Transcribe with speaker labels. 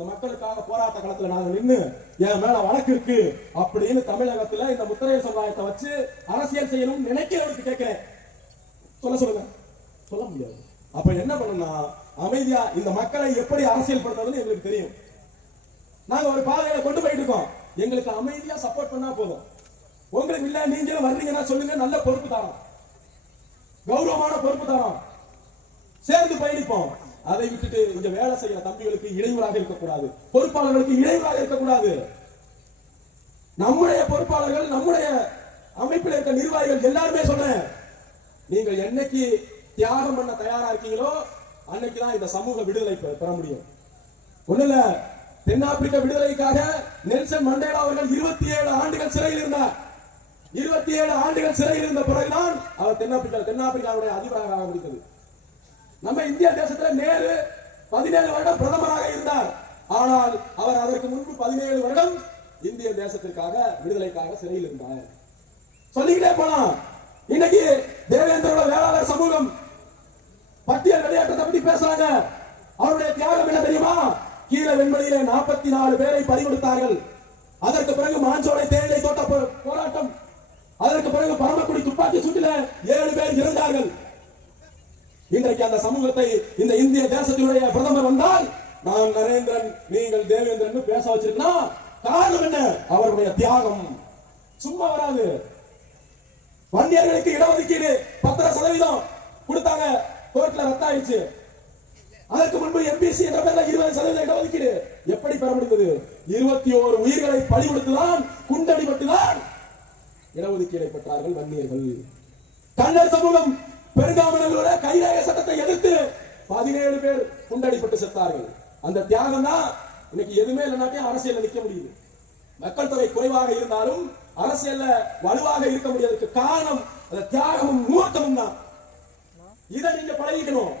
Speaker 1: இந்த மக்களுக்காக போராட்ட களத்துல நாங்க நின்னு என் மேல வழக்கு இருக்கு அப்படின்னு தமிழகத்துல இந்த முத்திரைய சமுதாயத்தை வச்சு அரசியல் செய்யணும் நினைக்கிறவனுக்கு கேட்கிறேன் சொல்ல சொல்லுங்க. சொல்ல முடியாது. அப்ப என்ன பண்ணணும்னா அமைதியா இந்த மக்களை எப்படி அரசியல் பண்றதுன்னு எங்களுக்கு தெரியும். நாங்க ஒரு பாதையில கொண்டு போயிட்டு இருக்கோம். எங்களுக்கு அமைதியா சப்போர்ட் பண்ணா போதும். உங்களுக்கு இல்ல நீங்களும் வர்றீங்கன்னா சொல்லுங்க நல்ல பொறுப்பு தரோம். கௌரவமான பொறுப்பு தரோம். சேர்ந்து பயணிப்போம். அதை விட்டுட்டு இங்க வேலை செய்யற தம்பிகளுக்கு இடையூறாக இருக்கக்கூடாது. பொறுப்பாளர்களுக்கு இடையூறாக இருக்கக்கூடாது. நம்முடைய பொறுப்பாளர்கள் நம்முடைய அமைப்பில் இருக்க நிர்வாகிகள் எல்லாருமே சொல்றேன். நீங்கள் என்னைக்கு தியாகம் பண்ண தயாரா இருக்கீங்களோ அன்னைக்குதான் இந்த சமூக விடுதலை பெற முடியும். ஒண்ணு இல்ல. தென்னாப்பிரிக்க விடுதலைக்காக நெல்சன் மண்டேலா அவர்கள் இருபத்தி ஏழு ஆண்டுகள் சிறையில் இருந்தார். இருபத்தி ஏழு ஆண்டுகள் சிறையில் இருந்த பிறகுதான் அவர் தென்னாப்பிரிக்கா தென்னாப்பிரிக்காவுடைய அதிபராக ஆரம்பித்தது. நம்ம இந்திய தேசத்துல நேரு பதினேழு வருடம் பிரதமராக இருந்தார். ஆனால் அவர் அதற்கு முன்பு பதினேழு வருடம் இந்திய தேசத்திற்காக விடுதலைக்காக சிறையில் இருந்தார். சொல்லிக்கிட்டே போலாம். இன்னைக்கு தேவேந்திரோட வேளாளர் சமூகம் பட்டியல் வெளியேற்றத்தை பத்தி பேசுறாங்க. அவருடைய தியாகம் என்ன தெரியுமா? கீழ வெண்மணியிலே நாற்பத்தி நாலு பேரை பறி கொடுத்தார்கள் அதற்கு பிறகு மாஞ்சோலை தேயிலை தோட்ட போராட்டம். அதற்கு பிறகு பரமக்குடி துப்பாக்கி சூட்டில ஏழு பேர் இறந்தார்கள். இன்றைக்கு அந்த சமூகத்தை இந்த இந்திய தேசத்தினுடைய பிரதமர் வந்தால் நான் நரேந்திரன் நீங்கள் தேவேந்திரன் பேச வச்சிருக்கா காரணம் என்ன? அவருடைய தியாகம். சும்மா வராது. வன்னியர்களுக்கு இடஒதுக்கீடு பத்தரை சதவீதம் கொடுத்தாங்க. கோர்ட்ல ரத்தாயிடுச்சு. அதற்கு முன்பு எம்பிசி என்ற பேர்ல இருபது சதவீதம் இடஒதுக்கீடு. எப்படி பெற முடிந்தது? இருபத்தி ஓரு உயிர்களை பலி கொடுத்துதான் குண்டடிபட்டுதான் இடஒதுக்கீடை பெற்றார்கள் வன்னியர்கள். கண்ணர் சமூகம் பெருங்காமனங்களோட கைரேக சட்டத்தை எதிர்த்து பதினேழு பேர் குண்டடிப்பட்டு செத்தார்கள். அந்த தியாகம் தான் இன்னைக்கு எதுவுமே இல்லைனாக்கே அரசியல்ல நிக்க முடியுது. மக்கள் தொகை குறைவாக இருந்தாலும் அரசியல்ல வலுவாக இருக்க முடியாததுக்கு காரணம் அந்த தியாகமும் மூர்த்தமும் தான். இதை நீங்க பழகிக்கணும்.